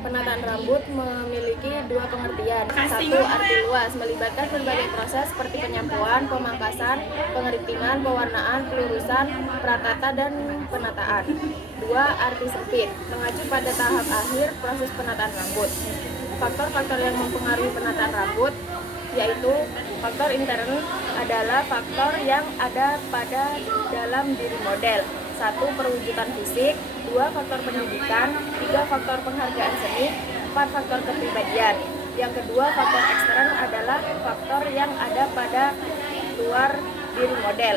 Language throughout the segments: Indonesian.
Penataan rambut memiliki dua pengertian. Satu, arti luas, melibatkan berbagai proses seperti penyampuan, pemangkasan, pengeritingan, pewarnaan, pelurusan, pratata, dan penataan. Dua, arti sempit, mengacu pada tahap akhir proses penataan rambut. Faktor-faktor yang mempengaruhi penataan rambut yaitu faktor intern adalah faktor yang ada pada dalam diri model. 1. Perwujudan fisik, 2. Faktor pendidikan, 3. Faktor penghargaan seni, 4. Faktor kepribadian. Yang kedua, faktor ekstern adalah faktor yang ada pada luar diri model.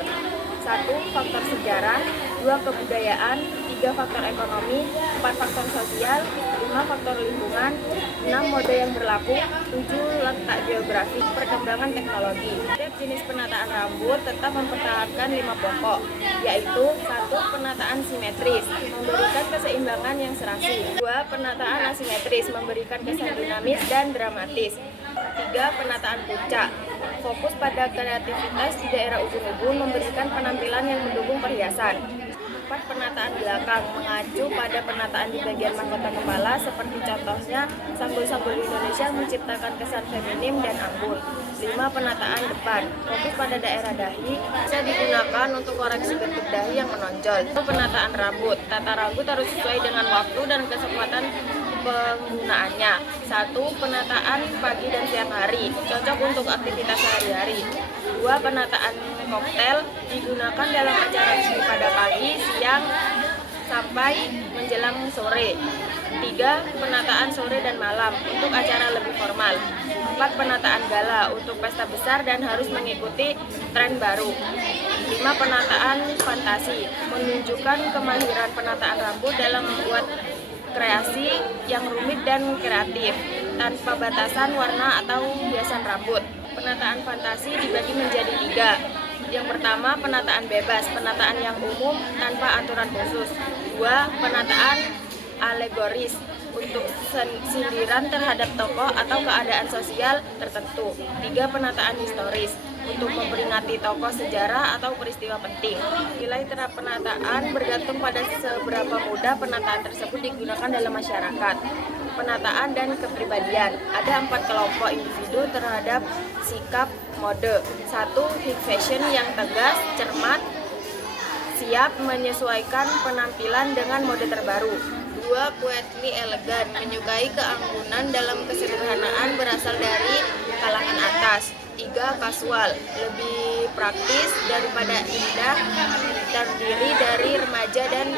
1. Faktor sejarah, 2. Kebudayaan, 3. Faktor ekonomi, 4. Faktor sosial, 5. Faktor lingkungan, 6. Mode yang berlaku, 7. Letak geografi, perkembangan teknologi. Setiap jenis penataan rambut tetap mempertahankan 5 pokok, yaitu 1. Penataan simetris, memberikan keseimbangan yang serasi. 2. Penataan asimetris, memberikan kesan dinamis dan dramatis. 3. Penataan puncak, fokus pada kreativitas di daerah ujung-ujung, memberikan penampilan yang mendukung perhiasan. 4. Penataan belakang, mengacu pada penataan di bagian mahkota kepala, seperti contohnya sanggul-sanggul Indonesia menciptakan kesan feminim dan anggun. 5. Penataan depan, fokus pada daerah dahi, bisa digunakan untuk koreksi bentuk dahi yang menonjol. Penataan rambut, tata rambut harus sesuai dengan waktu dan kesempatan penggunaannya. 1. Penataan pagi dan siang hari, cocok untuk aktivitas sehari-hari. 2. Penataan koktail, digunakan dalam acara resmi pada pagi, siang, sampai menjelang sore. 3. Penataan sore dan malam, untuk acara lebih formal. 4. Penataan gala, untuk pesta besar dan harus mengikuti tren baru. 5. Penataan fantasi, menunjukkan kemahiran penataan rambut dalam membuat kreasi yang rumit dan kreatif, tanpa batasan warna atau hiasan rambut. Penataan fantasi dibagi menjadi 3. Yang pertama, penataan bebas, penataan yang umum tanpa aturan khusus. 2. Penataan alegoris, untuk sindiran terhadap tokoh atau keadaan sosial tertentu. 3. Penataan historis, untuk memperingati tokoh sejarah atau peristiwa penting. Nilai terhadap penataan bergantung pada seberapa mudah penataan tersebut digunakan dalam masyarakat. Penataan dan kepribadian. Ada 4 kelompok individu terhadap sikap mode. 1. High fashion, yang tegas, cermat, siap menyesuaikan penampilan dengan mode terbaru. 2. Quietly elegan, menyukai keanggunan dalam kesederhanaan berasal dari kalangan atas. 3. Kasual, lebih praktis daripada indah, terdiri dari remaja dan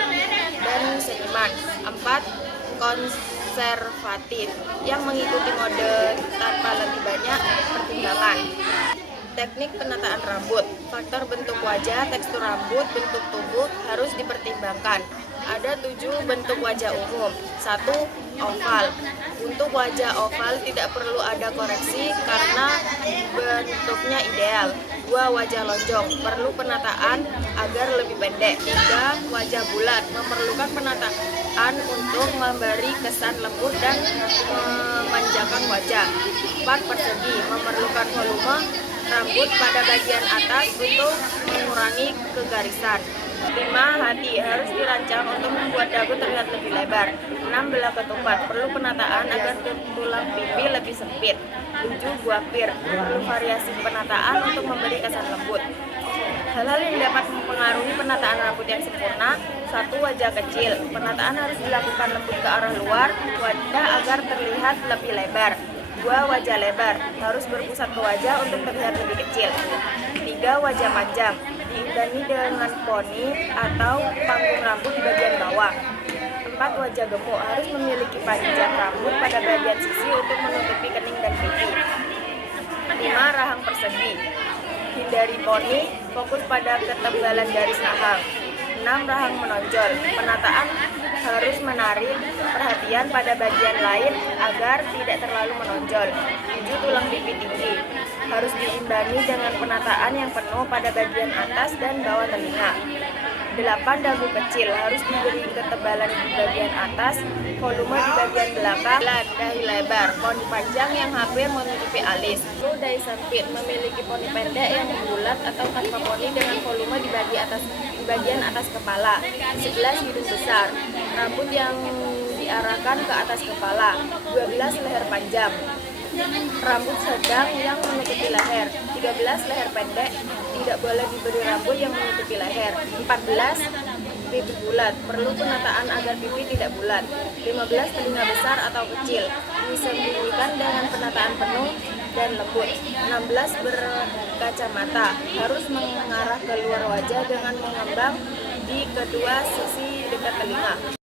seniman. 4. Konservatif, yang mengikuti mode tanpa lebih banyak pertimbangan. Teknik penataan rambut, faktor bentuk wajah, tekstur rambut, bentuk tubuh harus dipertimbangkan. Ada 7 bentuk wajah umum. 1. Oval, untuk wajah oval tidak perlu ada koreksi karena bentuknya ideal. 2. Wajah lonjong, perlu penataan agar lebih pendek. 3. Wajah bulat, memerlukan penataan untuk memberi kesan lembut dan memanjakan wajah. 4. Persegi, memerlukan volume rambut pada bagian atas untuk mengurangi kegarisan. 5. Hati, harus dirancang untuk membuat dagu terlihat lebih lebar. 6. Belah ketumbar, perlu penataan agar tulang pipi lebih sempit. 7. Buah pir, perlu variasi penataan untuk memberi kesan lembut. Hal-hal yang dapat mempengaruhi penataan rambut yang sempurna. 1. Wajah kecil, penataan harus dilakukan lembut ke arah luar wajah agar terlihat lebih lebar. 2. Wajah lebar, harus berpusat ke wajah untuk terlihat lebih kecil. 3. Wajah panjang, diimbangi dengan poni atau panggung rambut di bagian bawah. 4. Wajah gemuk, harus memiliki panjang rambut pada bagian sisi untuk menutupi kening dan pipi. 5. Rahang persegi, hindari poni, fokus pada ketebalan garis rahang. 6. Rahang menonjol, penataan harus menarik perhatian pada bagian lain agar tidak terlalu menonjol. 7. Tulang pipi tinggi, harus diimbangi dengan penataan yang penuh pada bagian atas dan bawah telinga. 8. Dagu kecil, harus diberi ketebalan di bagian atas, volume di bagian belakang. 9. Dahi lebar, poni panjang yang hampir menutupi alis. 10. Dahi sempit, memiliki poni pendek yang bulat atau tanpa poni dengan volume di bagian atas kepala. 11. Hidung besar, rambut yang diarahkan ke atas kepala. 12 leher panjang. Rambut sedang yang menutupi leher. 13 leher pendek, tidak boleh diberi rambut yang menutupi leher. 14 pipi bulat, perlu penataan agar pipi tidak bulat. 15 telinga besar atau kecil, disembunyikan dengan penataan penuh dan lembut. 16 berkacamata, harus mengarah ke luar wajah dengan mengembang di kedua sisi dekat telinga.